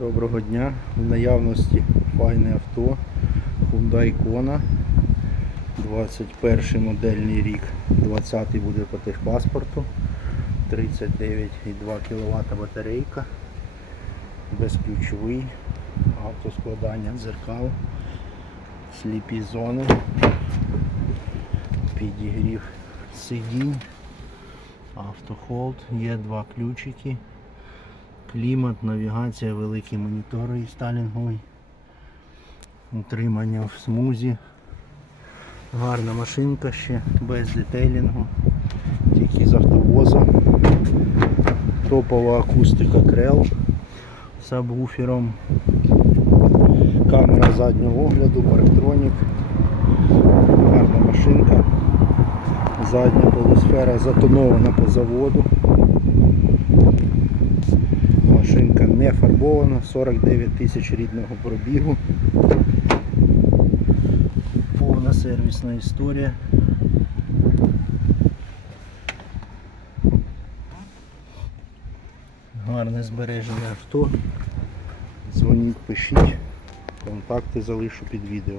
Доброго дня. В наявності файне авто Hyundai Kona. 21 модельний рік, 20 буде по техпаспорту. 39,2 кВт батарейка. Безключовий. Автоскладання дзеркал. Сліпі зони. Підігрів сидінь. Автохолд. Є два ключики. Клімат, навігація, великі монітори і сталінговий. Утримання в смузі. Гарна машинка ще, без детейлінгу, тільки з автовоза. Топова акустика крел сабвуфером. Камера заднього огляду, парктронік. Гарна машинка. Задня полусфера затонована по заводу. Машинка не фарбована, 49 тисяч рідного пробігу. Повна сервісна історія. Гарне збережене авто. Дзвоніть, пишіть. Контакти залишу під відео.